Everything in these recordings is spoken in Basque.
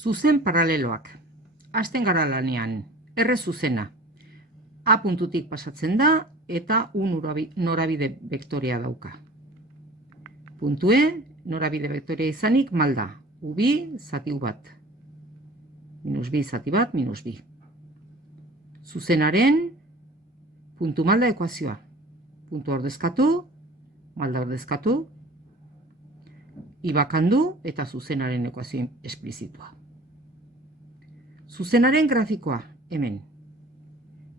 Zuzen paraleloak. Hasten gara lanean. R zuzena. A puntutik pasatzen da eta U norabide vektorea dauka. Puntu E, norabide vektorea izanik malda. U2 zati U bat. Minus B zati bat, minus B. Zuzenaren puntu malda ekuazioa. Puntu ordezkatu, malda ordezkatu, ibakandu eta zuzenaren ekuazio esplizitua. Zuzenaren grafikoa, hemen.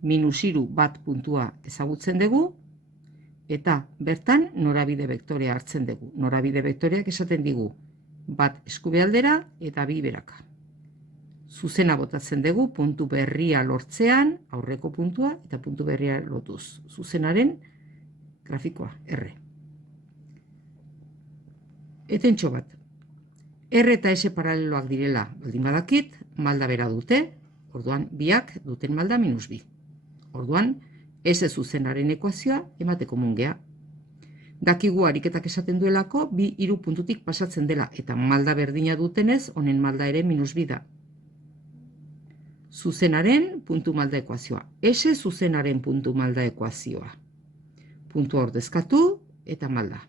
-3 bat puntua ezagutzen dugu, eta bertan norabide vektorea hartzen dugu. Norabide vektoreak esaten digu, bat eskubealdera eta bi beraka. Zuzena botatzen dugu puntu berria lortzean, aurreko puntua eta puntu berria lotuz. Zuzenaren grafikoa, R. Etentxo bat. R eta S paraleloak direla baldin badakit, malda bera dute, orduan biak duten malda minus bi. Orduan, S zuzenaren ekuazioa emateko mungea. Dakigu ariketak esaten duelako, bi hiru puntutik pasatzen dela, eta malda berdina dutenez, honen malda ere minus bi da. Zuzenaren puntu malda ekuazioa. S zuzenaren puntu malda ekuazioa. Puntu ordezkatu eta malda.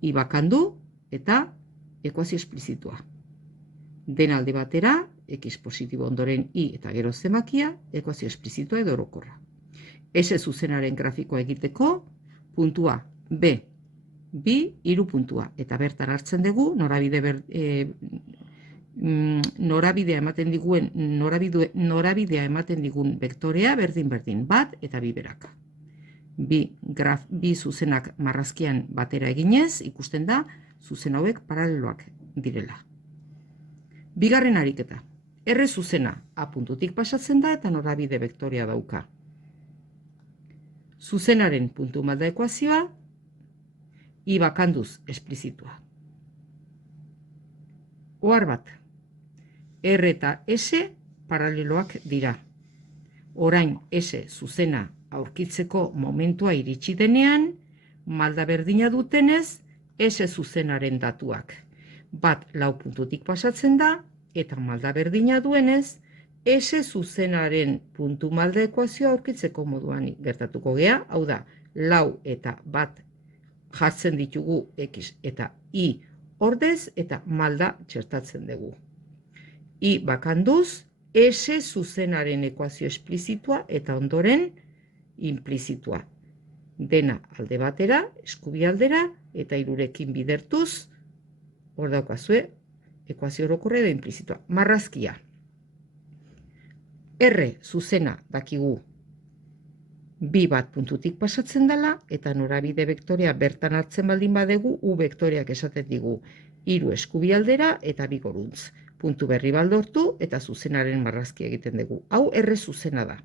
Ibakandu eta ekuazio esplizitua. Den alde batera, x positibo ondoren i eta gero zemakia, ekuazio esplizitua edo orokorra. S zuzenaren grafikoa egiteko, puntua B, bi hiru puntua, eta bertan hartzen dugu norabidea ematen digun vektorea berdin-berdin, bat eta bi beraka. Bi zuzenak marrazkian batera eginez, ikusten da, zuzen hauek paraleloak direla. Bigarren ariketa. R zuzena A puntutik pasatzen da eta norabide vektorea dauka. Zuzenaren puntu malda ekuazioa, I bakanduz esplizitua. Ohar bat. R eta S paraleloak dira. Orain S zuzena aurkitzeko momentua iritsi denean, malda berdina dutenez, S zuzenaren datuak. Bat lau puntutik pasatzen da, eta malda berdina duenez, S zuzenaren puntu malda ekuazioa aurkitzeko moduan gertatuko gea, hau da, lau eta bat jartzen ditugu X eta I ordez eta malda txertatzen dugu. I bakanduz, S zuzenaren ekuazio esplizitua eta ondoren implizitua. Dena alde batera, eskubi aldera, eta hirurekin bidertuz, hor daukazue, ekuazio orokorra edo implizitua. Marrazkia. R zuzena dakigu bi bat puntutik pasatzen dela, eta norabide vektorea bertan hartzen baldin badegu, U vektoreak esaten digu hiru eskubi aldera eta bi goruntz. Puntu berri baldortu eta zuzenaren marrazkia egiten dugu. Hau R zuzena da.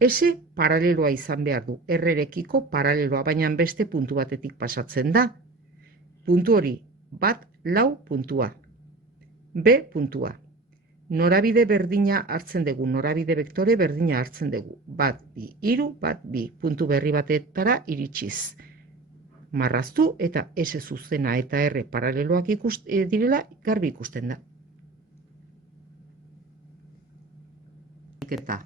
S paraleloa izan behar du, R-rekiko paraleloa, baina beste puntu batetik pasatzen da. Puntu hori, bat lau puntua. B puntua. Norabide berdina hartzen dugu, norabide vektore berdina hartzen dugu. Bat, bi, hiru, bat, bi. Puntu berri batetara iritsiz. Marraztu eta S zuzena eta R paraleloak direla garbi ikusten da. Eta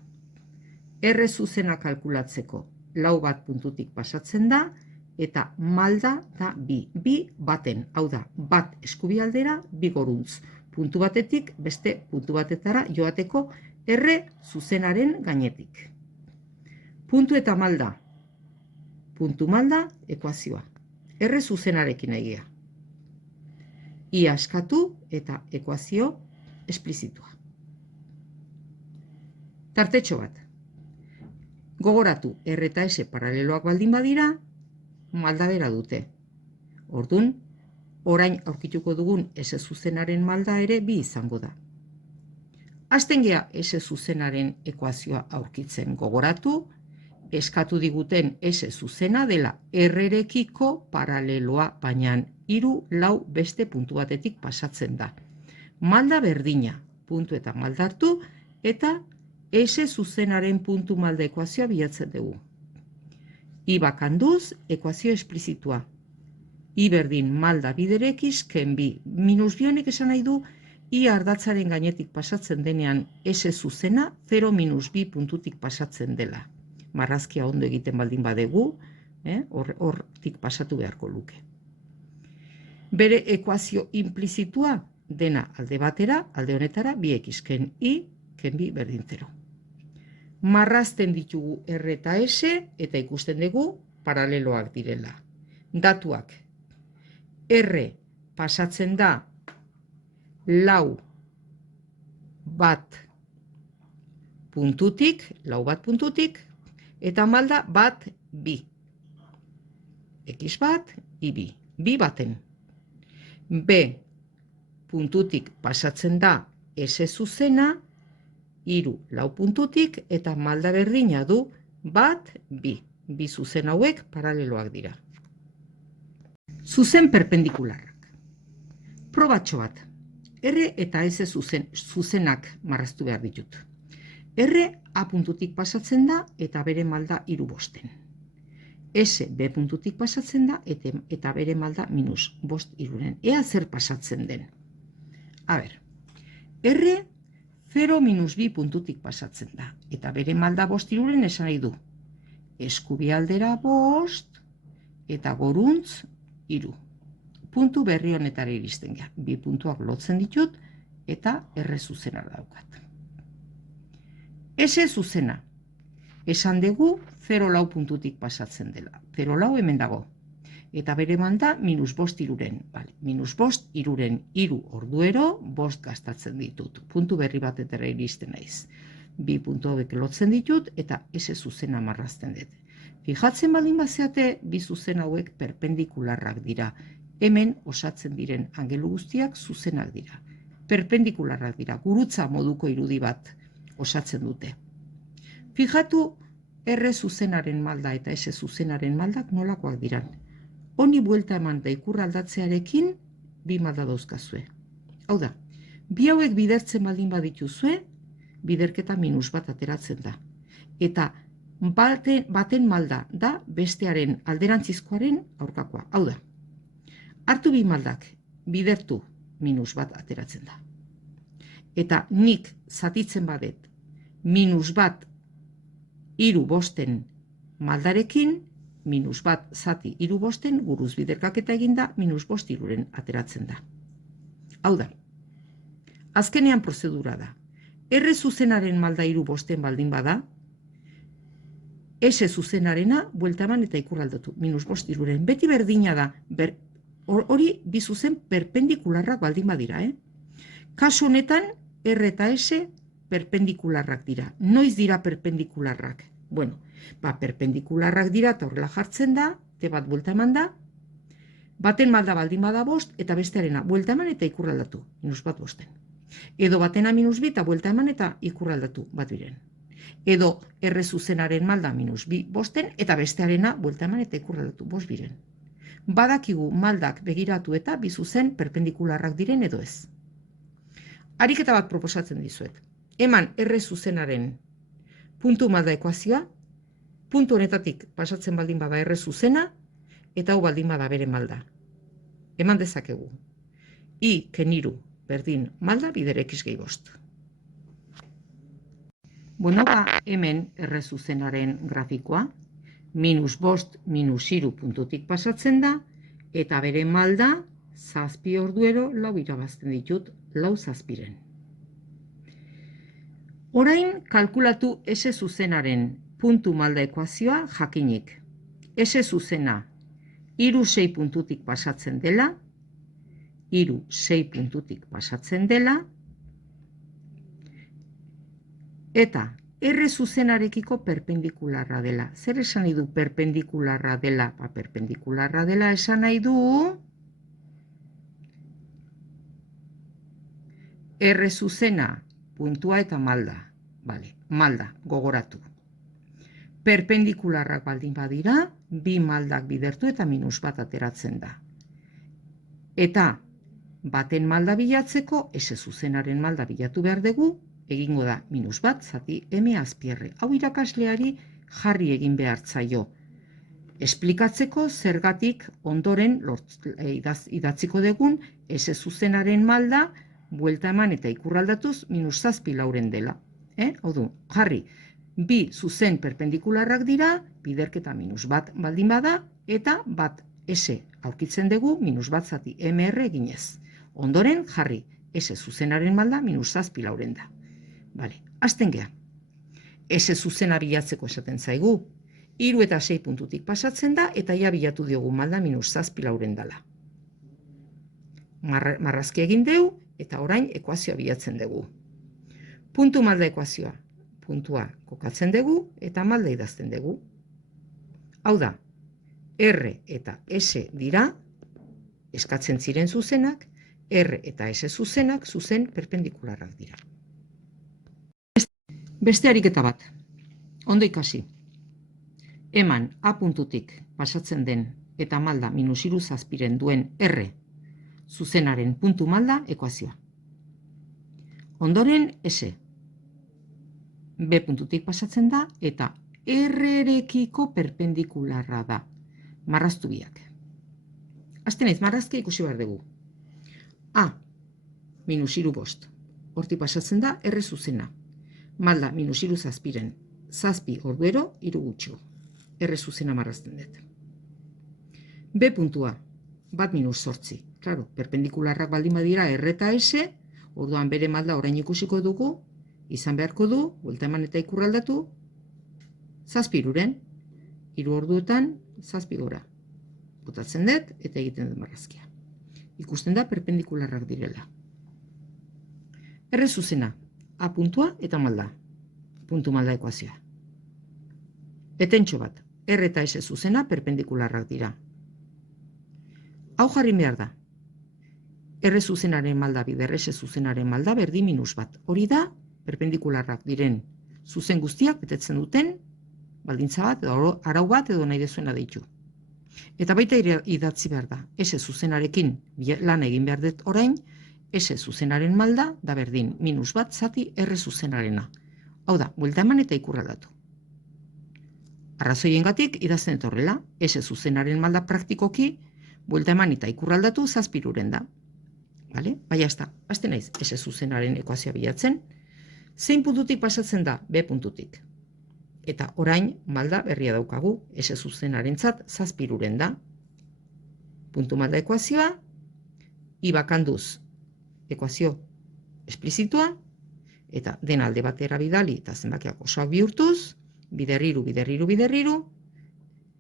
R zuzena kalkulatzeko lau bat puntutik pasatzen da eta malda da bi. Bi baten, hau da, bat eskubialdera, bi goruntz. Puntu batetik beste puntu batetara joateko R zuzenaren gainetik. Puntu eta malda. Puntu malda ekuazioa. R zuzenarekin egia. I askatu eta ekuazio esplizitua. Tartetxo bat. Gogoratu, R eta S paraleloak baldin badira, malda bera dute. Ordun, orain aurkituko dugun S zuzenaren malda ere bi izango da. Hasten gea S zuzenaren ekuazioa aurkitzen. Gogoratu, eskatu diguten S zuzena dela R-rekiko paraleloa, baina hiru lau beste puntu batetik pasatzen da. Malda berdina, puntu eta malda hartu, eta S zuzenaren puntu malda ekuazioa bilatzen dugu. I bakanduz, ekuazio esplizitua. I berdin malda bider X, ken bi. Minus bi honek esan nahi du, I ardatzaren gainetik pasatzen denean S zuzena 0-2 puntutik pasatzen dela. Marrazkia ondo egiten baldin badegu, hortik pasatu beharko luke. Bere ekuazio implizitua dena alde batera, alde honetara, 2x ken I, ken bi berdin 0. Marrazten ditugu R eta S eta ikusten dugu paraleloak direla. Datuak. R pasatzen da lau bat puntutik, eta malda bat bi. X bat, I bi. Bi baten. B puntutik pasatzen da S zuzena, hiru lau puntutik, eta malda berdina du bat bi. Bi zuzen hauek paraleloak dira. Zuzen perpendikularrak. Probatxo bat. R eta S zuzenak marraztu behar ditut. R A puntutik pasatzen da eta bere malda 3 S B puntutik pasatzen da eta bere malda -5 iruren. Ea zer pasatzen den. A ber, R 0-2 puntutik pasatzen da eta bere malda 5 iruren esan nahi du. Eskubi aldera 5 eta goruntz 3. Puntu berri honetara iristen gara. Bi puntuak lotzen ditut eta R zuzena daukat. S zuzena. Esan dugu 0-4 puntutik pasatzen dela. 0-4 hemen dago. Eta bere malda -5 iruren. -5 iruren 3 orduero 5 gastatzen ditut. Puntu berri batetara iristen naiz. Bi puntu hauek lotzen ditut eta S zuzena marrazten dut. Fijatzen baldin bazeate, bi zuzen hauek perpendikularrak dira. Hemen osatzen diren angelu guztiak zuzenak dira. Perpendikularrak dira, gurutza moduko irudi bat osatzen dute. Fijatu R zuzenaren malda eta S zuzenaren maldak nolakoak diran. Honi buelta eman da ikur aldatzearekin bi malda dauzkazue. Hau da, bi hauek bidertzen baldin badituzue, biderketa -1 ateratzen da. Eta baten malda da bestearen alderantzizkoaren aurkakoa. Hau da, hartu bi maldak, bidertu -1 ateratzen da. Eta nik zatitzen badet -1 3 bosten maldarekin, -1 zati 3 bosten guruz biderkaketa eginda -5 iruren ateratzen da. Hau da, azkenean prozedura da. R zuzenaren malda 3 bosten baldin bada, S zuzenarena buelta eman eta ikur aldatu, -5 iruren. Beti berdina da, hori bi zuzen perpendikularrak baldin badira. Kasu honetan, R eta S perpendikularrak dira. Noiz dira perpendikularrak? Bueno, perpendikularrak dira eta horrela jartzen da, T bat buelta eman da, baten malda baldin bada 5 eta bestearena buelta eman eta ikur aldatu, -1 bosten. Edo batena -2 eta buelta eman eta ikur aldatu, bat biren. Edo R zuzenaren malda -2 bosten eta bestearena buelta eman eta ikur aldatu, 5 biren. Badakigu maldak begiratu eta bi zuzen perpendikularrak diren edo ez. Ariketa bat proposatzen dizuet. Eman R zuzenaren puntu malda ekuazioa, puntu honetatik pasatzen baldin bada R zuzena, eta hau baldin bada bere malda. Eman dezakegu. I ken 3 berdin malda bider X gehi 5. Bueno, hemen R zuzenaren grafikoa, -5, -3 puntutik pasatzen da, eta bere malda, 7 orduero, 4 irabazten ditut, 4 zazpiren. Orain kalkulatu S zuzenaren puntu malda ekuazioa jakinik. S zuzena 3-6 puntutik pasatzen dela, 3-6 puntutik pasatzen dela, eta R zuzenarekiko perpendikularra dela. Zer esan nahi du perpendikularra dela? Perpendikularra dela esan nahi du R zuzena puntua eta malda. Malda, gogoratu. Perpendikularrak baldin badira, bi maldak bidertu eta -1 ateratzen da. Eta baten malda bilatzeko, S zuzenaren malda bilatu behar dugu, egingo da -1 zati M azpierre. Hau irakasleari jarri egin behar zaio. Esplikatzeko zergatik ondoren idatziko dugun S zuzenaren malda buelta eman eta ikurraldatuz minus 7 lauren dela. Hau du, jarri, bi zuzen perpendikularrak dira, biderketa minus bat baldin bada, eta bat S aurkitzen dugu minus bat zati MR eginez. Ondoren jarri, S zuzenaren malda minus 7 lauren da. Bale, hasten geha. S zuzena bilatzeko esaten zaigu. 3 eta 6 puntutik pasatzen da, eta ja bilatu diogu malda minus 7 lauren dala. Marrazki egin deu, eta orain ekuazioa bilatzen dugu. Puntu malda ekuazioa. Puntua kokatzen dugu, eta malda idazten dugu. Hau da, R eta S dira, eskatzen ziren zuzenak, R eta S zuzenak, zuzen perpendikularrak dira. Beste ariketa bat. Ondo ikasi. Eman A puntutik pasatzen den eta malda minus 7 duen R zuzenaren puntu malda ekuazioa. Ondoren S. B puntutik pasatzen da eta R-erekiko perpendikularra da. Marraztu biak. Hasten naiz, marrazkia ikusi behar dugu. A, minus 3 hortik pasatzen da R zuzena. Malda minus 7 7 orduero 3 gutxo. R zuzena marrazten dut. B puntua, bat minus 8. Claro, perpendikularrak baldin badira R eta S, orduan bere malda orain ikusiko dugu, izan beharko du, buelta eman eta ikurraldatu, 7 iruren, 3 orduetan 7 gora. Botatzen dut eta egiten dut marrazkia. Ikusten da perpendikularrak direla. R zuzena, A puntua eta malda. Puntu malda ekuazioa. Etentxo bat, R eta S zuzena perpendikularrak dira. Hau jarri behar da. R zuzenaren malda bider S zuzenaren malda berdi minus bat. Hori da, perpendikularrak diren zuzen guztiak betetzen duten, baldintza bat, edo arau bat edo nahi dezuena deitu. Eta baita idatzi behar da, S zuzenarekin lan egin behar dut orain, S zuzenaren malda da berdin minus bat zati R zuzenarena. Hau da, buelta eman eta ikurraldatu. Arrazoiengatik idazten horrela, S zuzenaren malda praktikoki, buelta eman eta ikurraldatu 7 iruren da. Bale? Baina ez da, hasten naiz S zuzenaren ekuazioa bilatzen, zein puntutik pasatzen da B puntutik. Eta orain malda berria daukagu, S zuzenarentzat 7 iruren da. Puntu malda ekuazioa, I bakanduz ekuazio esplizitua, eta den alde batera bidali eta zenbakiak osoak bihurtuz, biderriru,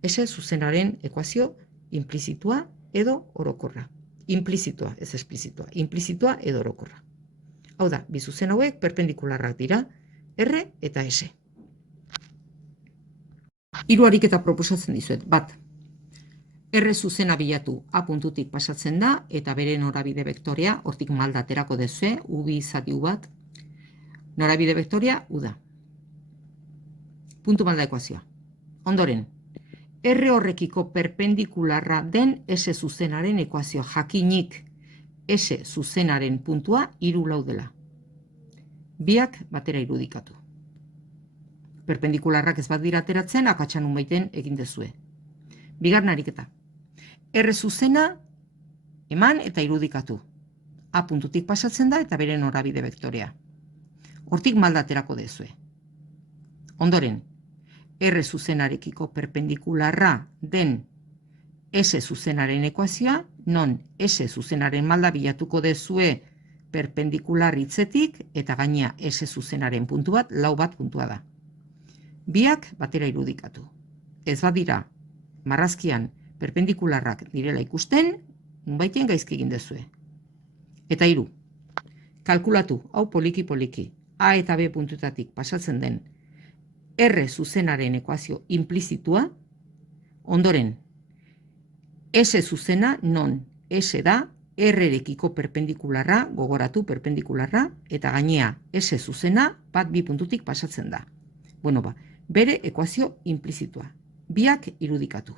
S zuzenaren ekuazio implizitua edo orokorra. Implizitua, ez esplizitua. Implizitua edo orokorra. Hau da, bi zuzen hauek perpendikularrak dira, R eta S. Hiru ariketa proposatzen dizuet. Bat, R zuzena bilatu A puntutik pasatzen da, eta bere norabide vektorea, hortik malda aterako dezue, U2 zati U bat, norabide vektorea U da. Puntu malda ekuazioa. Ondoren, R horrekiko perpendikularra den S zuzenaren ekuazioa jakinik S zuzenaren puntua 3 lau dela. Biak batera irudikatu. Perpendikularrak ez bat dira ateratzen, akatsan unbaiten egin dezue. Bigarren ariketa. R zuzena eman eta irudikatu. A puntutik pasatzen da eta bere norabide vektorea. Hortik malda aterako dezue. Ondoren, R zuzenarekiko perpendikularra den S zuzenaren ekuazioa, non S zuzenaren malda bilatuko dezue perpendikular hitzetik eta gainea S zuzenaren puntu bat, lau bat puntua da. Biak batera irudikatu. Ez badira, marrazkian perpendikularrak direla ikusten, nunbaiten gaizki egin dezue. Eta 3. Kalkulatu, hau poliki-poliki, A eta B puntutatik pasatzen den R zuzenaren ekuazio implizitua, ondoren, S zuzena non S da R-erekiko perpendikularra, gogoratu perpendikularra, eta gainea S zuzena bat bi puntutik pasatzen da. Bueno ba, bere ekuazio implizitua. Biak irudikatu.